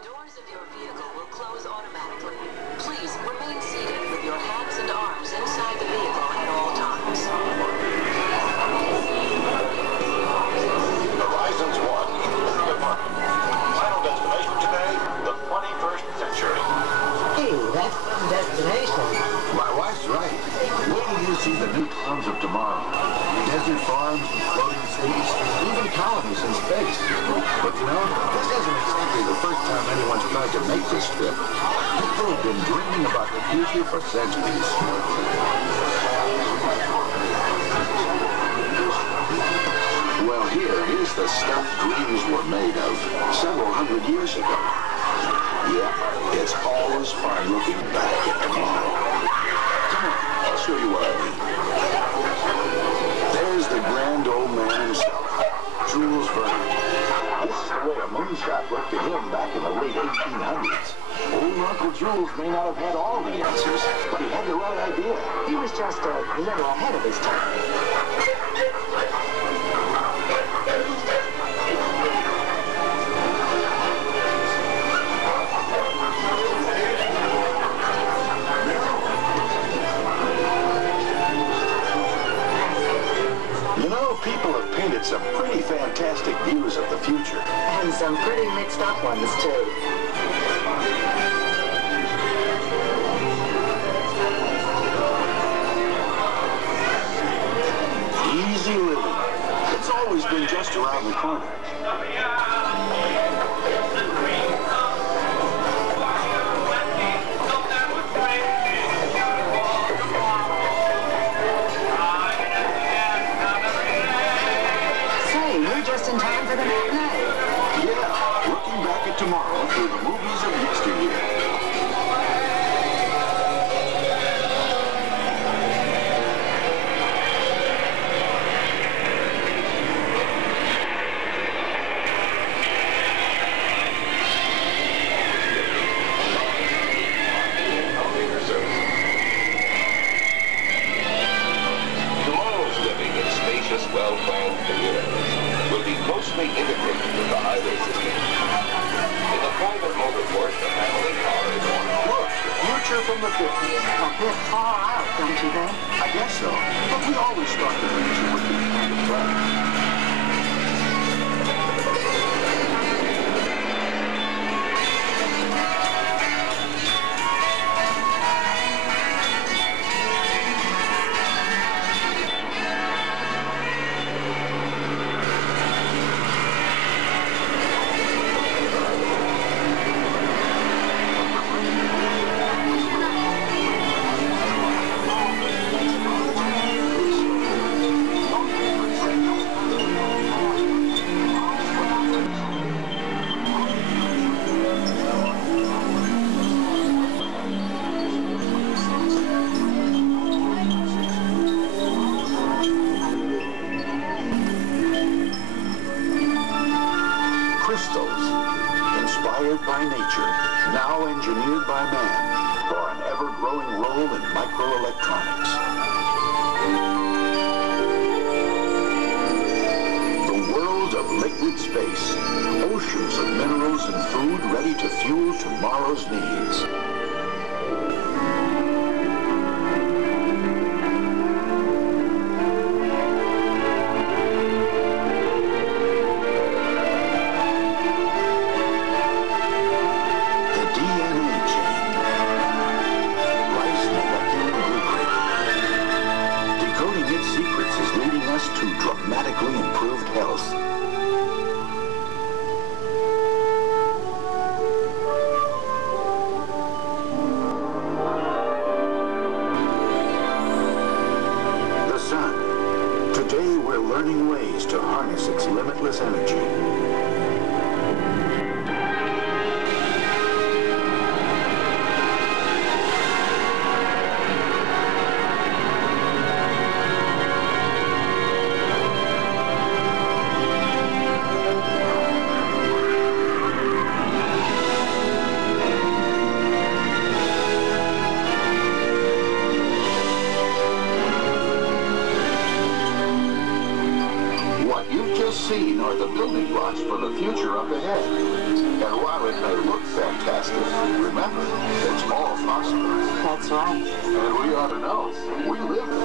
doors of your vehicle will close automatically. Please remain seated with your hands and arms inside the vehicle at all times. Horizons 1. Departure. Final destination today, the 21st century. Hey, that's some destination. My wife's right. Wait till you see the new towns of tomorrow. Desert farms, floating cities, even colonies in space. But you know, this isn't exactly the first time anyone's tried to make this trip. People have been dreaming about the future for centuries. Well, here is the stuff dreams were made of several hundred years ago. Yeah, it's always fun looking back at tomorrow. Come on, I'll show you what I mean. There's the grand old man himself, Jules Verne. This is the way a moonshot looked to him back in the late 1800s. Old Uncle Jules may not have had all the answers, but he had the right idea. He was just a little ahead of his time. People have painted some pretty fantastic views of the future. And some pretty mixed up ones, too. Easy living. It's always been just around the corner. Just in time for the matinee. Yeah, looking back at tomorrow through the movies of yesteryear. Tomorrow's living in spacious, well-planned communities will be closely integrated with the highway system. In the private motorport, the family car is on. Look, the future from the 50s. A bit far out, don't you think? I guess so. But we always thought the future would be kind of fun. Inspired by nature, now engineered by man, for an ever-growing role in microelectronics. The world of liquid space, oceans of minerals and food ready to fuel tomorrow's needs. To dramatically improved health. The sun. Today we're learning ways to harness its limitless energy. What you've just seen are the building blocks for the future up ahead. And while it may look fantastic, remember, it's all possible. That's right. And we ought to know. We live it.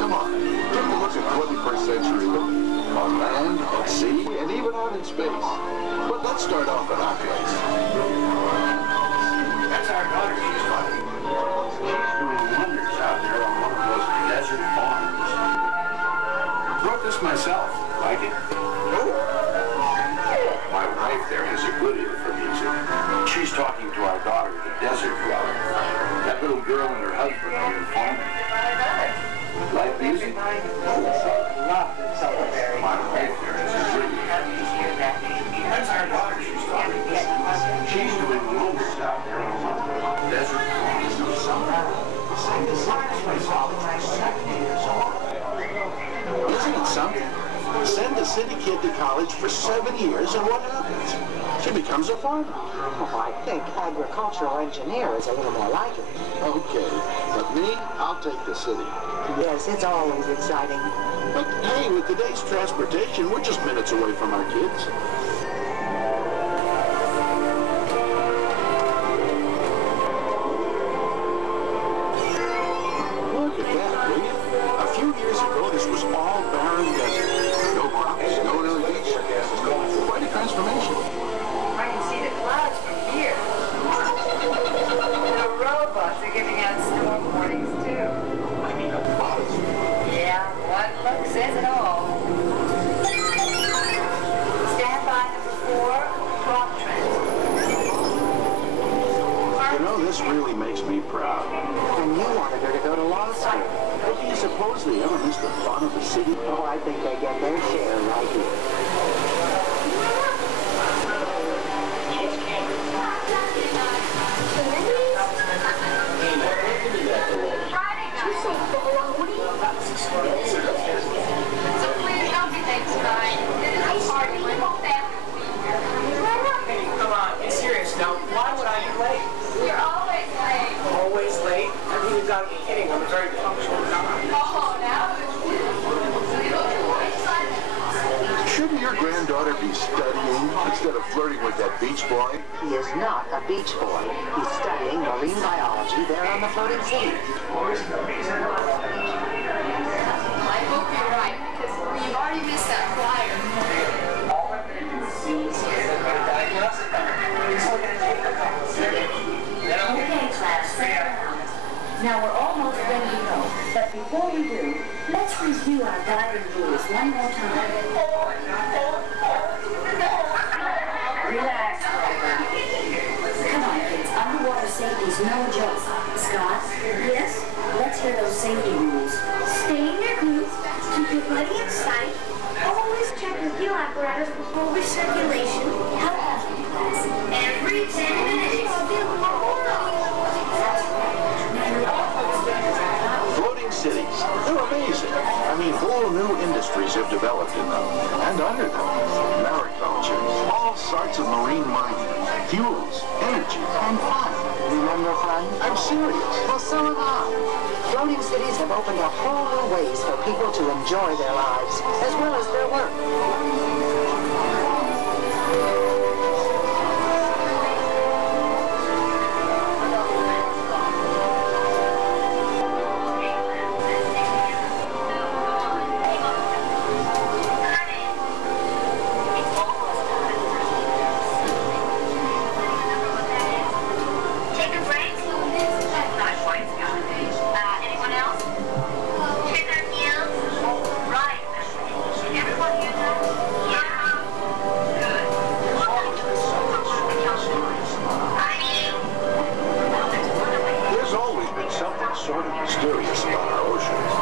Come on, take a look at 21st century living. On land, at sea, and even out in space. But let's start off at our place. That's our daughter she's talking to. She's doing wonders out there on one of those desert farms. Wrote this myself. Like it? My wife there has a good ear for music. She's talking to our daughter, the desert dweller. That little girl and her husband are in farming. Like music? My wife there has a good ear. That's our daughter she's talking to. She's doing wonders out there on one of those desert farms. Isn't it something? Send a city kid to college for 7 years, and what happens? She becomes a farmer. Oh, I think agricultural engineer is a little more like it. Okay, but me, I'll take the city. Yes, it's always exciting. But hey, with today's transportation, we're just minutes away from our kids. Look at that, will you? A few years ago, this was all barren desert. No crops, no irrigation. Quite a transformation. I can see the clouds from here. The robots are giving out storm warnings, too. I mean, a buzz. Yeah, one look says it all. Stand by number 4, crop transport. You know, this really makes me proud. And you wanted her to go to law school. But do you suppose they ever miss the fun of the city? Oh, I think they get their share right here. So please don't be late tonight. It is a party. My whole family will be here. Hey, come on, get serious now. Why would I be late? You're always late. Always late? I mean, you've got to be kidding. I'm a very punctual guy. Oh, now Shouldn't your granddaughter be studying instead of flirting with that beach boy? He is not a beach boy. He's studying marine biology there on the floating city. I hope you're right, because you've already missed that flyer. Okay, class, sit down. Now we're almost ready to go, but before we do, let's review our diving rules one more time. Relax, Clover. Come on, kids. Underwater safety's no joke. Scott? Yes? Let's hear those safety rules. Stay in your group, keep your buddy in sight, always check your heal apparatus before recirculation. Help us, class. Every 10 minutes. Floating cities, they're amazing. I mean, whole new industries have developed in them. And under them, mariculture, all sorts of marine mining, fuels, energy, And fun. Remember fun? I'm serious. Well, so am I. Floating cities have opened up whole new ways for people to enjoy their lives, as well as their work. Take a break. Not quite, Scott. Anyone else? Check our heels. Right. Everyone here knows? Yeah. Good. There's always been something sort of mysterious about our oceans.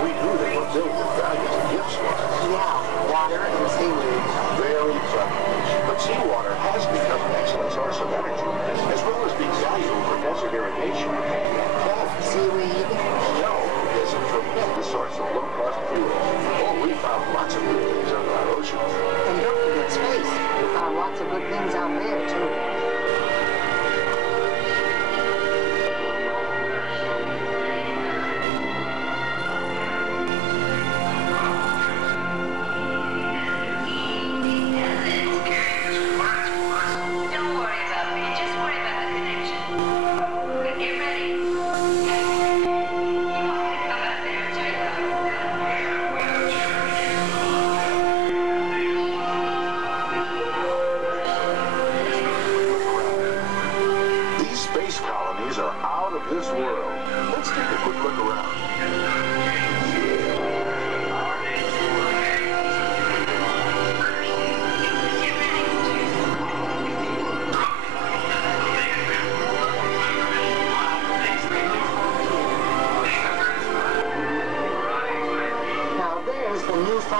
We knew they were filled with valuable gifts for us. Yeah, water and seaweed. Very clever. But seawater has become an excellent source of energy, as well as being valuable for desert irrigation. That Seaweed. snow is a tremendous source of low-cost fuel. Oh, we found lots of good things under our oceans. And don't forget space. We found lots of good things out there, too. Don't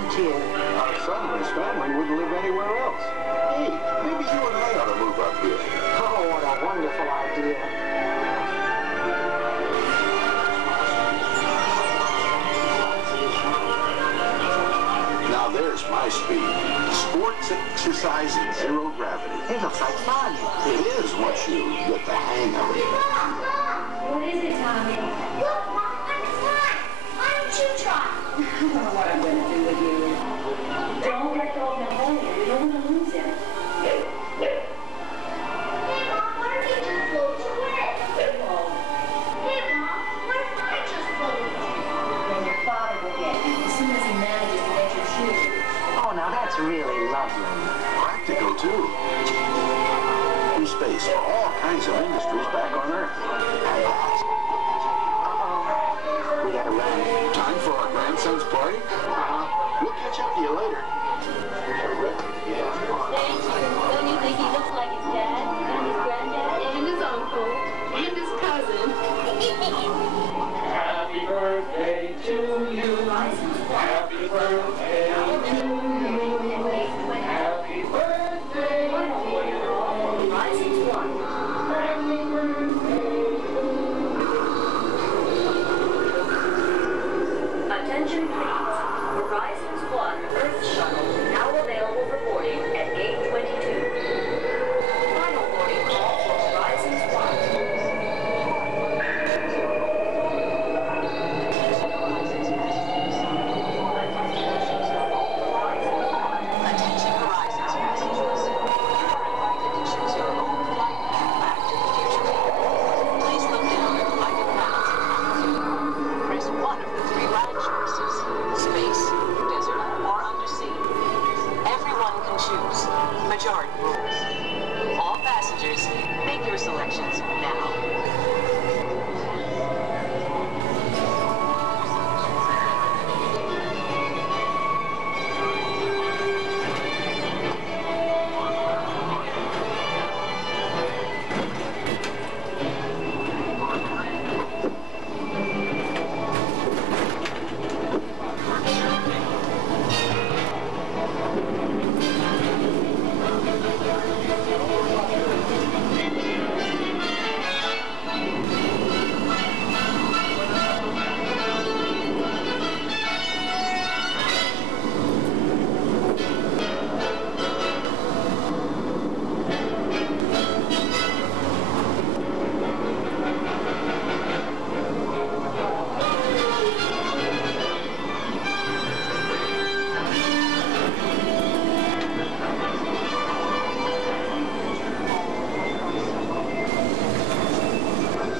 frontier. Our son and his family wouldn't live anywhere else. Hey, maybe you and I ought to move up here. Oh, what a wonderful idea. Now there's my speed. Sports exercise in zero gravity. It looks like fun. It is once you get the hang of it. What is it, Tommy? Look, Mom, I'm flying. Why don't you try? I don't know what I'm going to do with you. Don't let go of him hold you. You don't want to lose him. Hey, Mom, what if he just floats away? Oh, Hey, Mom, what if I just float away? then your father will get you as soon as he manages to get your shoes. Oh, now that's really lovely. Practical, too. New space for all kinds of industries back on Earth. We gotta run. Time for our grandson's party? We'll catch up to you later. Don't you think he looks like his dad and his granddad and his uncle and his cousin? Happy birthday to you. Happy birthday to you. Happy birthday to you. Horizons 1. Happy birthday. Attention please. Horizons 1 Earth Shuttle now available for boarding at gate 22. Final boarding call for Horizons 1. Attention Horizons passengers. You're invited to choose your own flight path back to the future. Please look down at the lighted panels in front of you. Press one of the three ride choices: space, desert, or undersea. Everyone can choose. Majority rules. All passengers, make your selections now.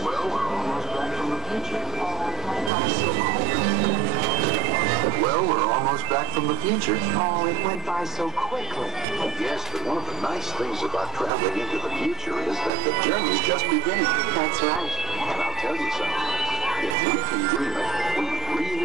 Well, we're almost back from the future. Well, we're almost back from the future. Oh, it went by so quickly. Yes, but one of the nice things about traveling into the future is that the journey's just beginning. That's right. And I'll tell you something. If we can dream it, we really